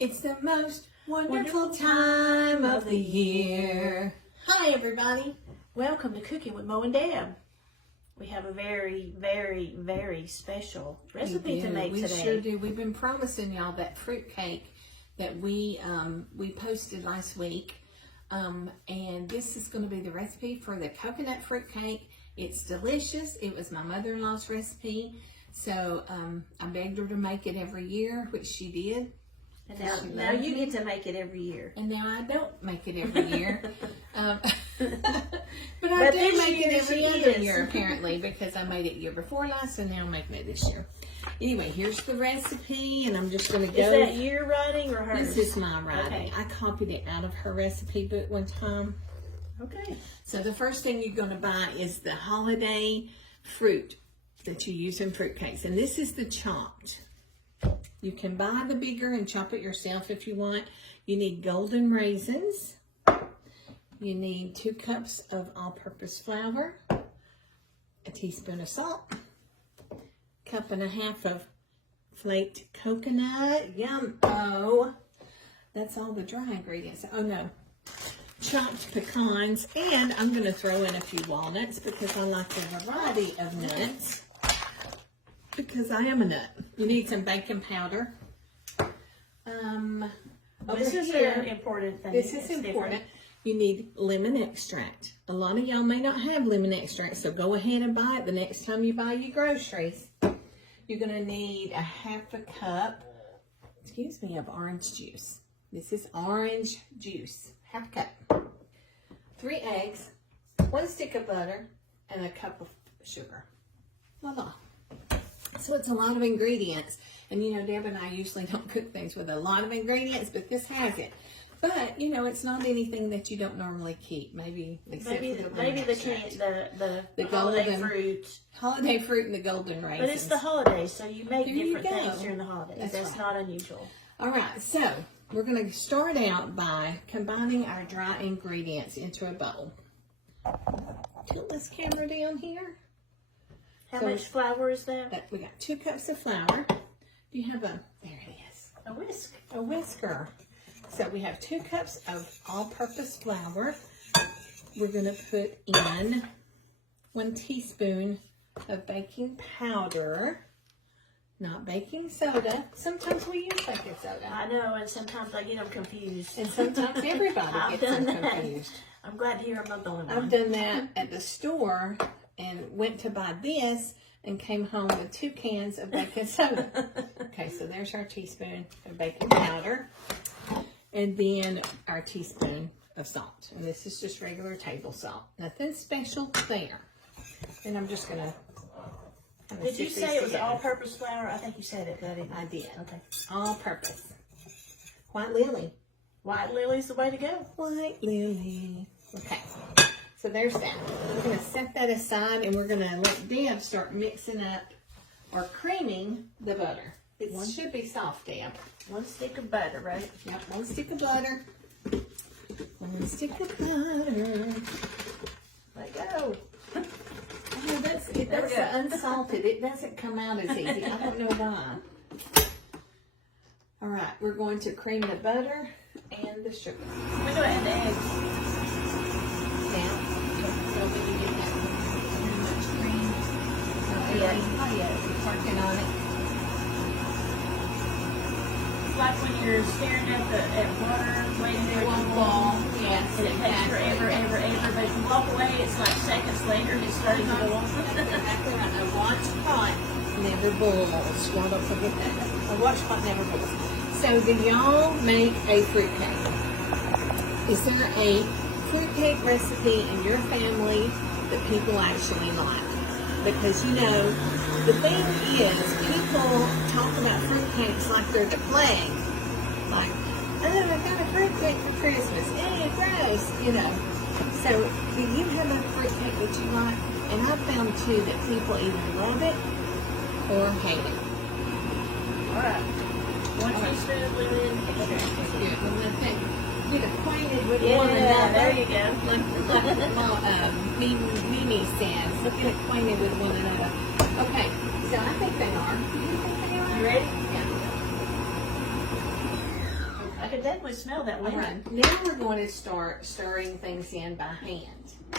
It's the most wonderful time of the year. Hi everybody, welcome to Cooking with Mo and Deb. We have a very, very, very special recipe to make today. We sure do. We've been promising y'all that fruitcake that we posted last week. And this is going to be the recipe for the coconut fruitcake. It's delicious. It was my mother-in-law's recipe. So I begged her to make it every year, which she did. And now you get to make it every year. And now I don't make it every year. But I do make it every other year, apparently, because I made it year before last, and now I'm making it this year. Anyway, here's the recipe, and I'm just going to go. Is that your writing or hers? This is my writing. Okay. I copied it out of her recipe book one time. Okay. So the first thing you're going to buy is the holiday fruit that you use in fruitcakes, and this is the chopped. You can buy the bigger and chop it yourself if you want. You need golden raisins. You need 2 cups of all-purpose flour, a teaspoon of salt, 1.5 cups of flaked coconut. Yum. Oh, that's all the dry ingredients. Oh no. Chopped pecans, and I'm going to throw in a few walnuts because I like a variety of nuts. Because I am a nut. You need some baking powder. This is an important thing. This is important. You need lemon extract. A lot of y'all may not have lemon extract, so go ahead and buy it the next time you buy your groceries. You're going to need 1/2 cup, of orange juice. This is orange juice. 1/2 cup. 3 eggs, 1 stick of butter, and 1 cup of sugar. Voila. So it's a lot of ingredients. And you know, Deb and I usually don't cook things with a lot of ingredients, but this has it. But, you know, it's not anything that you don't normally keep. Maybe the holiday fruit. Holiday fruit and the golden raisins. But it's the holidays, so you make There you different go. things during the holidays. That's right. not unusual. All right, so we're going to start out by combining our dry ingredients into a bowl. Tilt this camera down here. How much flour is that? We got 2 cups of flour. Do you have there it is. A whisk. A whisker. So we have 2 cups of all-purpose flour. We're going to put in 1 teaspoon of baking powder, not baking soda. Sometimes we use baking soda. I know, and sometimes I get them confused. And sometimes everybody I've gets done them that. confused. I'm glad to hear I'm not the only one. I've done that at the store and went to buy this and came home with 2 cans of baking soda. Okay, so there's our teaspoon of baking powder. And then our teaspoon of salt. And this is just regular table salt. Nothing special there. And I'm just going to... Did you say it was all-purpose flour? I think you said it, but I did. Okay. All-purpose. White lily. White lily's the way to go. White lily. Okay. So there's that. We're going to set that aside and we're going to let Deb start mixing up or creaming the butter. It should be soft, Deb. 1 stick of butter, right? Yep, 1 stick of butter. 1 stick of butter. Let go. Oh, that's unsalted. It doesn't come out as easy. I don't know why. All right, we're going to cream the butter and the sugar. We're going to add the eggs. Now, so when you get that much cream, It's working on it. like when you're staring at water, waiting for it to Ball. boil. Yes, And it takes forever, but if you walk away, it's like seconds later, it's starting to boil. Exactly right. A watch pot never boils. Y'all don't forget that. A watch pot never boils. So, do y'all make a fruitcake? Is there a fruitcake recipe in your family that people actually like? Because, you know, the thing is, people talk about fruitcakes like they're the plague. Like, oh, I got a fruitcake for Christmas. Hey, gross, you know. So, do you have a fruitcake that you like? And I've found, too, that people either love it or hate it. All right. 1 teaspoon of lemon extract. Good. Well, get acquainted with Yeah, one another. there you go. Like Mimi says, get acquainted with one another. Okay, so I think they are. Do you think they are? You ready? Yeah. could definitely smell that All lemon. right, now we're going to start stirring things in by hand.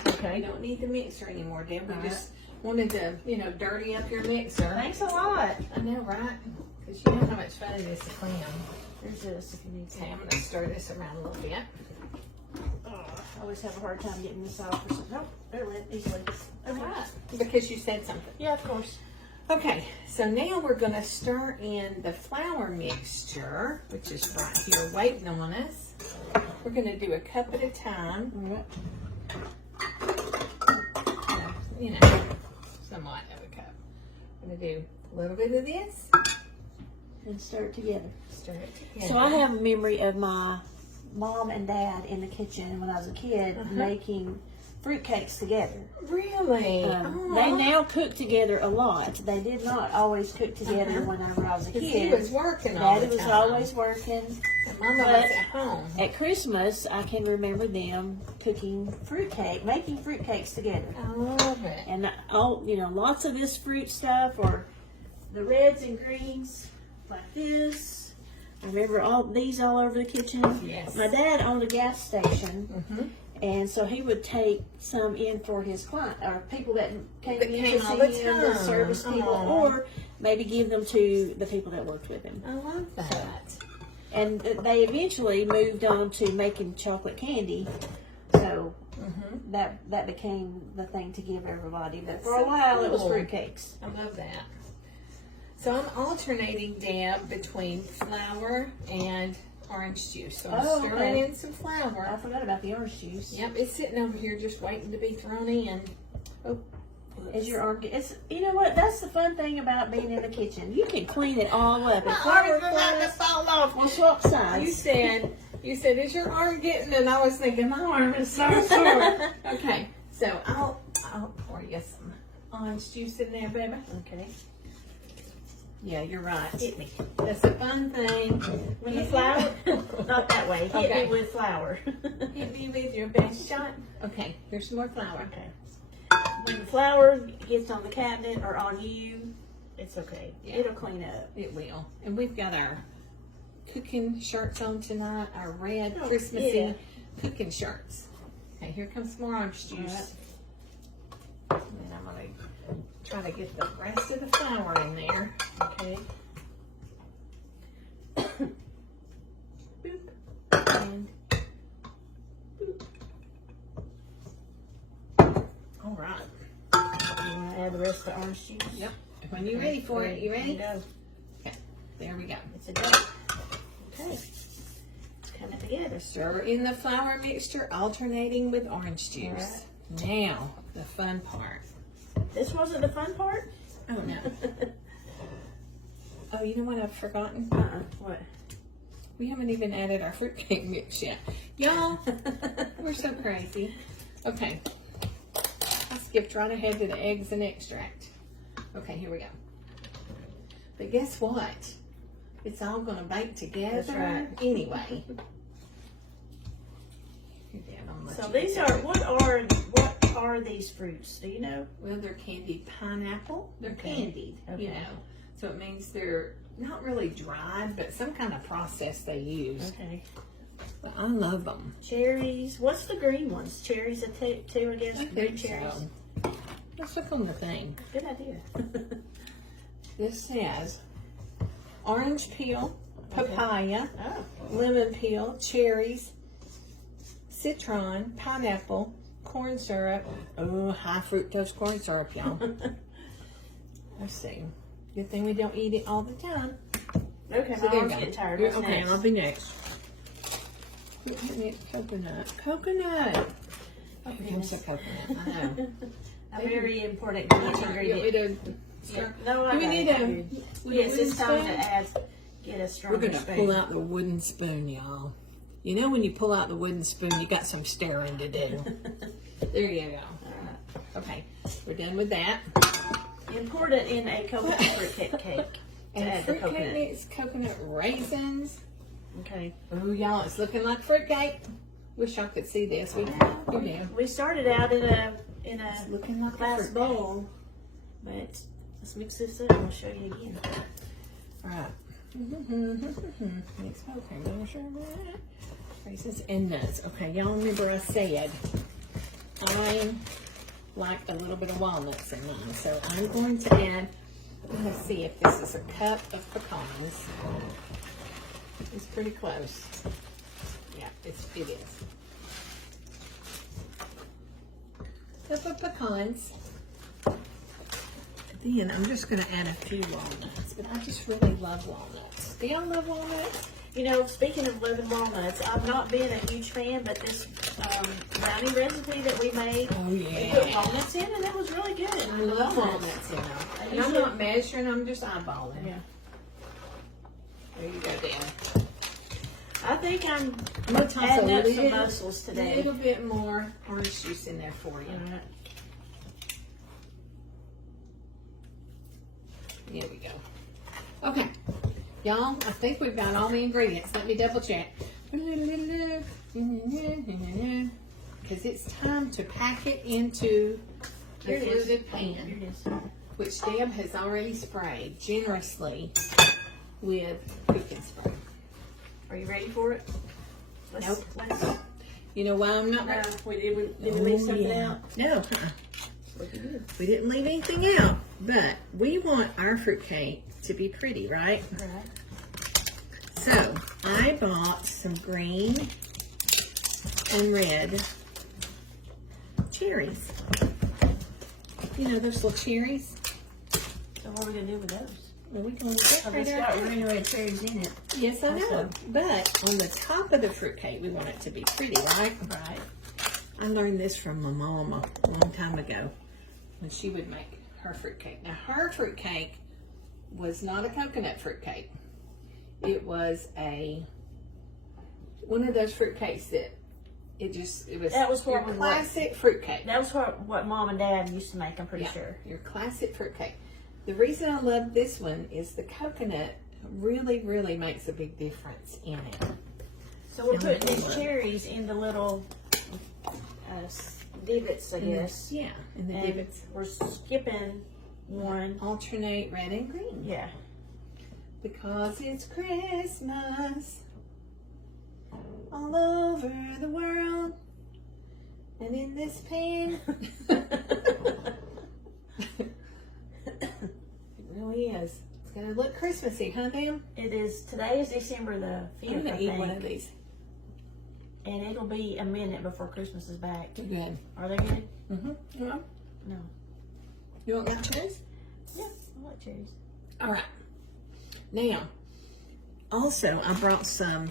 We Okay. don't need the mixer anymore, Deb. We All just wanted to, dirty up your mixer. Thanks a lot. I know, right? Because you know how much fun it is to clean. There's this if you need Okay, some. I'm going to stir this around a little bit. I always have a hard time getting this off. Nope, there it went easily. All Okay. right, because you said something. Yeah, of course. Okay, so now we're going to stir in the flour mixture, which is right here waiting on us. We're going to do a cup at a time. Somewhat of a cup. I'm going to do a little bit of this. And stir it together. Stir it together. So I have a memory of my mom and dad in the kitchen when I was a kid making fruitcakes together. Really? They now cook together a lot. They did not always cook together whenever I was a kid. He was working all the Daddy time. was always working. And Mama was at home. At Christmas, I can remember them making fruitcakes together. I love it. And lots of this fruit stuff, or the reds and greens like this. I remember all these all over the kitchen. Yes. My dad owned a gas station, Mm-hmm. and so he would take some in for his client or people that came in to all see the him, the time. service people, Aw. or maybe give them to the people that worked with him. I love that. And they eventually moved on to making chocolate candy. So that became the thing to give everybody. But for a so while, it was cool. fruitcakes. I love that. So I'm alternating, Deb, between flour and orange juice. So I'm stirring in some I flour. forgot about the orange juice. Yep, it's sitting over here just waiting to be thrown in. Oh, As your arm gets, you know what? That's the fun thing about being in the kitchen. You can clean it all up. my If arm flour is about to flies, fall off. we'll swap sides. You said, is your arm getting? And I was thinking, my arm is so sore. Okay, so I'll pour you some orange juice in there, baby. Okay. Yeah, you're right. Hit me. That's a fun thing. When the flour, not that way. Hit Okay. me with flour. Hit me with your best shot. Okay, here's some more flour. Okay. When the flour gets on the cabinet or on you, it's okay. Yeah. It'll clean up. It will. And we've got our cooking shirts on tonight, our red Oh, Christmassy yeah. cooking shirts. Okay, here comes some more orange juice. And then I'm going to try to get the rest of the flour in there. Okay. Boop. And boop. All right. You want to add the rest of the orange juice? Yep. When you're ready for it, you ready? Go. Okay, there we go. It's a go. Okay. It's coming together. Stir in the flour mixture, alternating with orange juice. Now, the fun part. This wasn't the fun part? Oh, no. Oh, you know what I've forgotten? What? We haven't even added our fruitcake mix yet. Y'all, we're so crazy. Okay. I skipped right ahead to the eggs and extract. Okay, here we go. But guess what? It's all going to bake together. That's right. Anyway. So these are what are these fruits? Do you know? Well, they're candied pineapple. They're Okay. candied, Okay. you know. So it means they're not really dried, but some kind of process they use. Okay. But I love them. Cherries. What's the green ones? Cherries, two, I guess. I Green think cherries. so. Let's look on the thing. Good idea. This says orange peel, papaya, Oh. lemon peel, cherries, citron, pineapple, corn syrup. Oh, high fructose corn syrup, y'all. Let's see. Good thing we don't eat it all the time. Okay, So my there you arm's go. getting tired. You're- What's okay, next? I'll be next. Coconut. Coconut. Oh, Who wants a coconut? I know. A very important ingredient. No, I Do we got need it. a Good. with Yes, a wooden it's time spoon? to get a We're stronger gonna spoon. pull out the wooden spoon, y'all. You know when you pull out the wooden spoon, you got some stirring to do. There you go. Okay, we're done with that. Important in a coconut fruitcake cake. To And add the fruitcake coconut. needs coconut raisins. Okay. Oh, y'all, it's looking like fruitcake. Wish I could see this. We do. We started out in a It's looking like a glass fruitcake. bowl, but let's mix this up and I'll show you again. All right. Mixed whole cream, no sugar, raisins and nuts. Okay, y'all remember I said I like a little bit of walnuts in mine, so I'm going to add. Let's see if this is a cup of pecans. It's pretty close. Yeah, it is. Cup of pecans. Then I'm just going to add a few walnuts, but I just really love walnuts. Do y'all love walnuts? You know, speaking of loving walnuts, I've not been a huge fan, but this brownie recipe that we made, we put walnuts in, and that was really good. I love walnuts in them. And I'm not measuring, I'm just eyeballing. Yeah. There you go, Dan. I think I'm gonna toss adding a up some little, mussels today. A little bit more orange juice in there for you. All right. There we go. Okay. Y'all, I think we've got all the ingredients. Let me double check. Because it's time to pack it into the fluted pan, which Deb has already sprayed generously with cooking spray. Are you ready for it? Nope. You know why I'm not ready? Did we leave something out? No. We didn't leave anything out, but we want our fruitcake to be pretty, right? Right. So I bought some green and red cherries. You know those little cherries? So what are we going to do with those? Well, we can It's got green and red cherries in it. Yes, I know. But on the top of the fruitcake, we want it to be pretty, right? Right. I learned this from my mom a long time ago when she would make her fruitcake. Now, her fruitcake was not a coconut fruitcake. It was one of those fruitcakes that that was your classic fruitcake. That was what Mom and Dad used to make, I'm pretty sure. Your classic fruitcake. The reason I love this one is the coconut really, really makes a big difference in it. So we're putting these cherries in the little divots, I guess. Yeah, in the divots. We're skipping one. Alternate red and green. Yeah. Because it's Christmas all over the world and in this pan. It really is. It's gonna look Christmassy, huh, Sam? It is. Today is December the 5th, I'm gonna eat one of these. And it'll be a minute before Christmas is back. Too good. Are they good? Mm-hmm. You want? No. You want that cherries? Yeah, I like cherries. All right. Now, also I brought some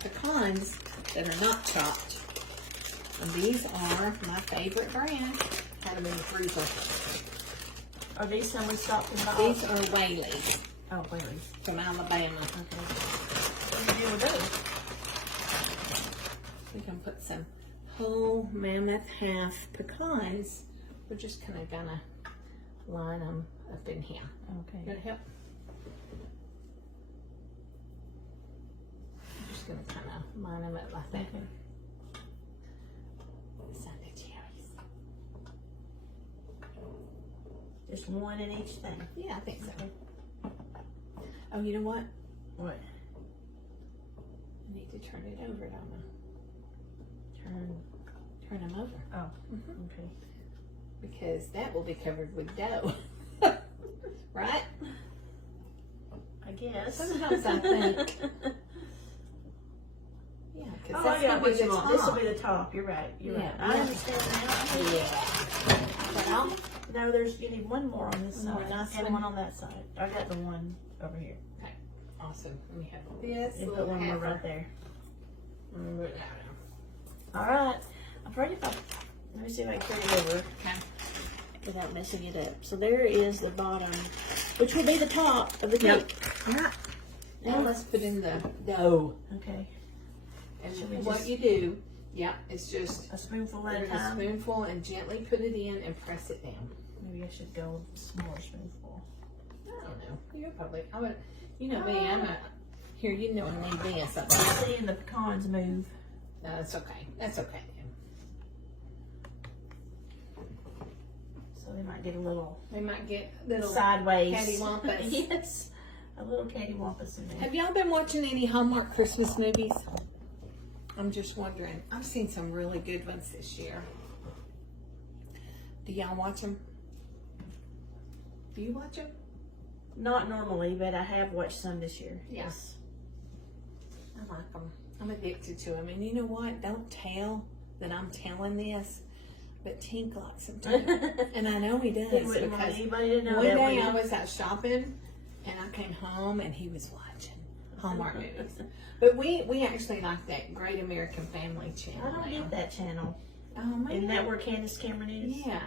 pecans that are not chopped. And these are my favorite brand. Had them in the freezer. Are these some we stopped and bought? These are Whaley's. Oh, Whaley's. From Alabama. Okay. What do you do with those? We can put some whole mammoth half pecans. We're just gonna line them up in here. Okay. Good help. I'm just gonna kind of line them up like that. Okay. Sunday cherries. Just one in each thing. Yeah, I think so. Oh, you know what? What? I need to turn it over, don't I? Turn them over. Oh, okay. Because that will be covered with dough. Right? I guess. Sometimes I think. Yeah, because Oh, yeah, what you want. This will be the top. You're right. You're right. I Yeah. understand now. Yeah. Well, No, you need one more on this side. nice And one. one on that side. I got the one over here. okay. Awesome. Let me have this. You put one more right there. Mm-hmm. All right. I'm afraid let me see if I can turn it over Okay. without messing it up. So there is the bottom, which will be the top of the cake. All right. Now let's put in the dough. Okay. And what you do, it's just A spoonful at a a time. spoonful and gently put it in and press it down. Maybe I should go smaller spoonful. I don't know. You're probably, you know me, I'm not, here, you know I need this. I'm seeing the pecans move. No, that's okay. That's okay. So they might get a little They might get little sideways. cattywampus. Yes. A little cattywampus in there. Have y'all been watching any Hallmark Christmas movies? I'm just wondering. I've seen some really good ones this year. Do y'all watch them? Do you watch them? Not normally, but I have watched some this year. Yes. I like them. I'm addicted to them. And you know what? Don't tell that I'm telling this, but Tink likes them too. And I know he does. He wouldn't want anybody to know one that. Day I was out shopping and I came home and he was watching Hallmark movies. But we actually like that Great American Family channel. I don't get that channel. Oh, man. Isn't that where Candace Cameron is? Yeah.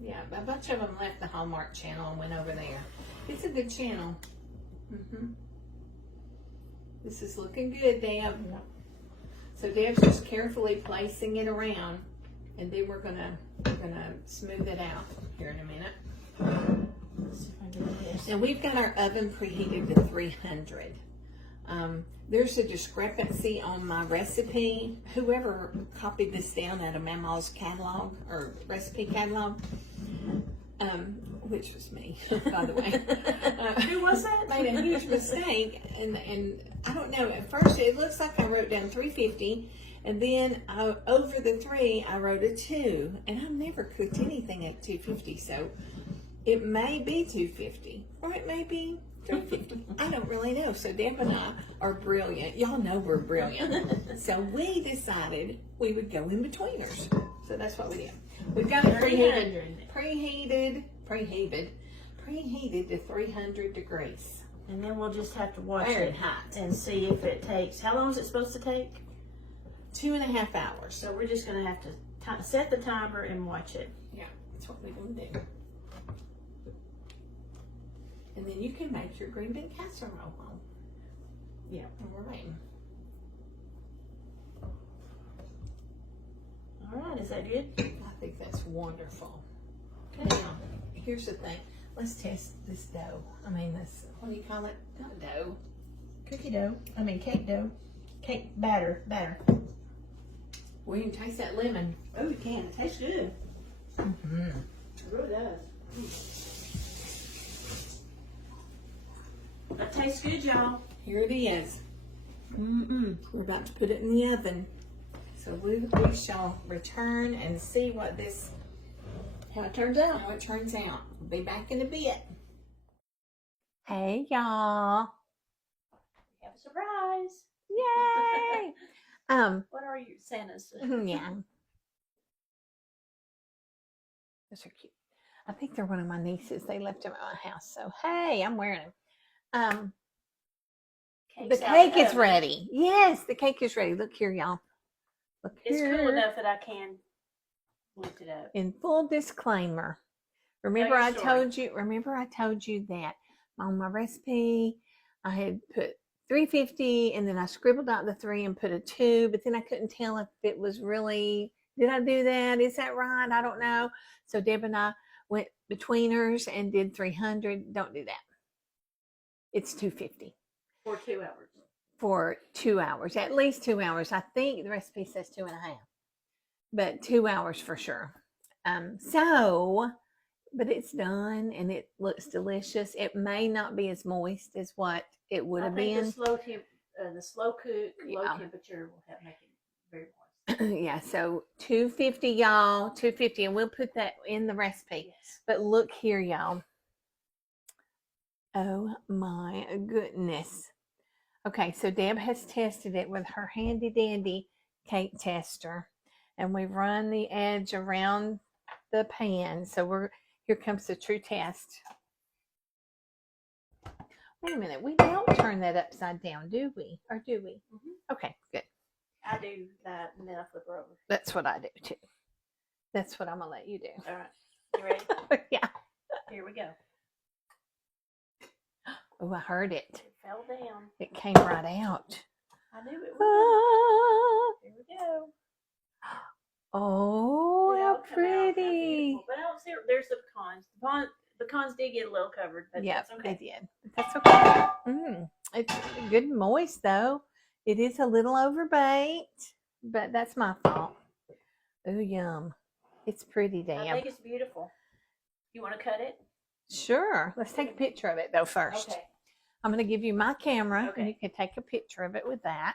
Yeah. A bunch of them left the Hallmark channel and went over there. It's a good channel. This is looking good, Deb. So Deb's just carefully placing it around, and then we're gonna smooth it out here in a minute. And we've got our oven preheated to 300. There's a discrepancy on my recipe. Whoever copied this down out of Mama's catalog or recipe catalog, which was me, by the way. Who was that? Made a huge mistake, and I don't know. At first, it looks like I wrote down 350, and then over the 3, I wrote a 2, and I've never cooked anything at 250, so it may be 250, or it may be 350. I don't really know. So Deb and I are brilliant. Y'all know we're brilliant. So we decided we would go in betweeners. So that's what we did. We've got it preheated to 300 degrees. And then we'll just have to watch Very it hot. and see if it takes. How long is it supposed to take? 2.5 hours. So we're just going to have to set the timer and watch it. Yeah, that's what we're going to do. And then you can make your green bean casserole home. Yeah, and we're waiting. All right, is that good? I think that's wonderful. Okay. Now, here's the thing. Let's test this dough. I mean, this, what do you call it? Not dough. Cookie dough. I mean, cake dough. Cake batter. Well, you can taste that lemon. Oh, you can. It tastes good. Mm-hmm. It really does. That tastes good, y'all. Here it is. We're about to put it in the oven. So we shall return and see what this, how it turns out. We'll be back in a bit. Hey, y'all. We have a surprise. Yay! What are you, Santa's? Yeah. Those are cute. I think they're one of my nieces. They left them at my house. So, hey, I'm wearing them. The cake is ready. Yes, the cake is ready. Look here, y'all. Look It's here. cool enough that I can lift it up. In full disclaimer, remember I told you that on my recipe I had put 350 and then I scribbled out the 3 and put a 2, but then I couldn't tell if it was really, did I do that? Is that right? I don't know. So Deb and I went betweeners and did 300. Don't do that. It's 250. For 2 hours. For 2 hours, at least 2 hours. I think the recipe says 2.5, but 2 hours for sure. But it's done and it looks delicious. It may not be as moist as what it would have been. The slow cook, low temperature will make it very moist. Yeah, so 250, y'all, 250, and we'll put that in the recipe. Yes. But look here, y'all. Oh my goodness. Okay, so Deb has tested it with her handy dandy cake tester, and we've run the edge around the pan. So here comes the true test. Wait a minute, we don't turn that upside down, do we? Or do we? Mm-hmm. Okay, good. I do that, and then I flip her over. That's what I do too. That's what I'm gonna let you do. All right, you ready? Yeah. Here we go. Oh, I heard it. It fell down. It came right out. I knew it would. Ah. Here we go. Oh, It'll how come out. How pretty. beautiful. But I don't see, there's the pecans. The pecans did get a little covered, but Yeah, that's okay. they did. That's okay. It's good moist, though. It is a little overbaked, but that's my fault. Oh, yum. It's pretty, damn. I think it's beautiful. You want to cut it? Sure. Let's take a picture of it, though, first. Okay. I'm going to give you my camera, Okay. and you can take a picture of it with that.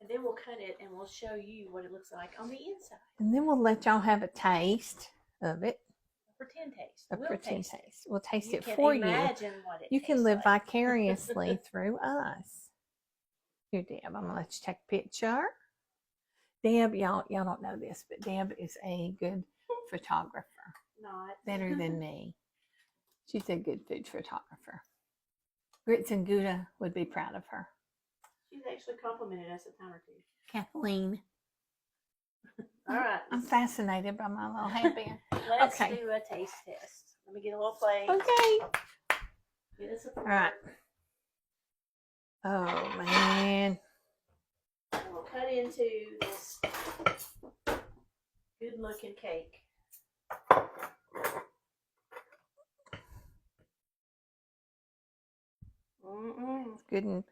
And then we'll cut it and we'll show you what it looks like on the inside. And then we'll let y'all have a taste of it. A pretend taste. A We'll pretend taste it. taste. We'll taste You it can for you. imagine what it You can tastes live like. vicariously through us. Here, Deb, I'm going to let you take a picture. Deb, y'all don't know this, but Deb is a good photographer. Not. Better than me. She's a good food photographer. Grits and Gouda would be proud of her. She's actually complimented us a time or two. Kathleen. All right. I'm fascinated by my little headband. Let's Okay. do a taste test. Let me get a little plate. Okay. Get us a All right. Oh, man. And we'll cut into this good looking cake. It's good and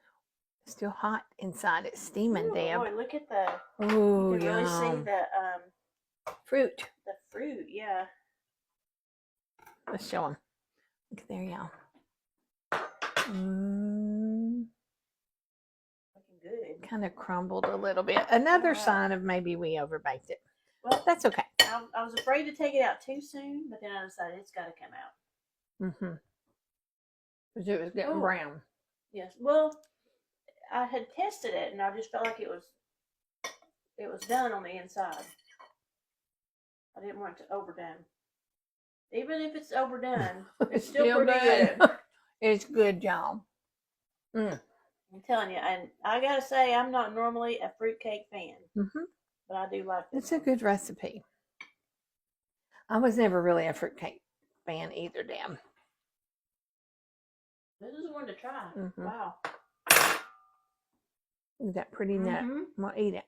still hot inside. It's steaming, Ooh, Deb. boy, look at the. Ooh, You can really yum. see the Fruit. fruit. Yeah. Let's show them. Look there, y'all. Looking good. Kind of crumbled a little bit. Another Wow. sign of maybe we overbaked it. Well, That's okay. I was afraid to take it out too soon, but then I decided it's got to come out. Mm-hmm. Because it was getting Ooh. brown. Yes. Well, I had tested it, and I just felt like it was done on the inside. I didn't want it to overdone. Even if it's overdone, it's still pretty good. It's good, y'all. I'm telling you, and I gotta say, I'm not normally a fruitcake fan, but I do like this. It's a good recipe. I was never really a fruitcake fan either, Deb. This is one to try. Wow. Is that pretty nut? I'm going to eat it.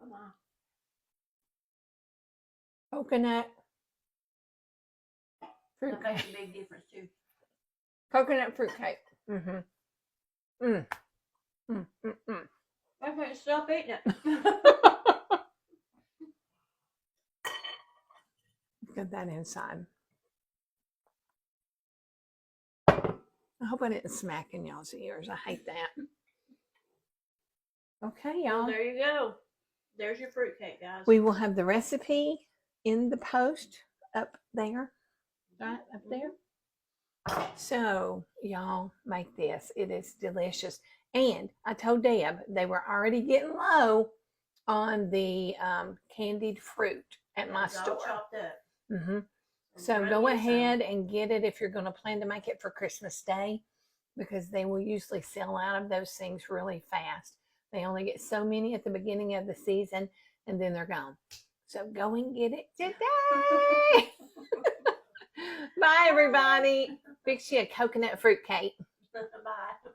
Come on. Coconut That makes fruitcake. a big difference too. Coconut fruitcake. I can't stop eating it. Get that inside. I hope I didn't smack in y'all's ears. I hate that. Okay, y'all. Well, there you go. There's your fruitcake, guys. We will have the recipe in the post up there. Right up there. So, y'all make this. It is delicious. And I told Deb they were already getting low on the candied fruit at my store. All chopped up. So go ahead and get it if you're going to plan to make it for Christmas Day, because they will usually sell out of those things really fast. They only get so many at the beginning of the season, and then they're gone. So go and get it today. Bye, everybody. Fix you a coconut fruit cake. Bye.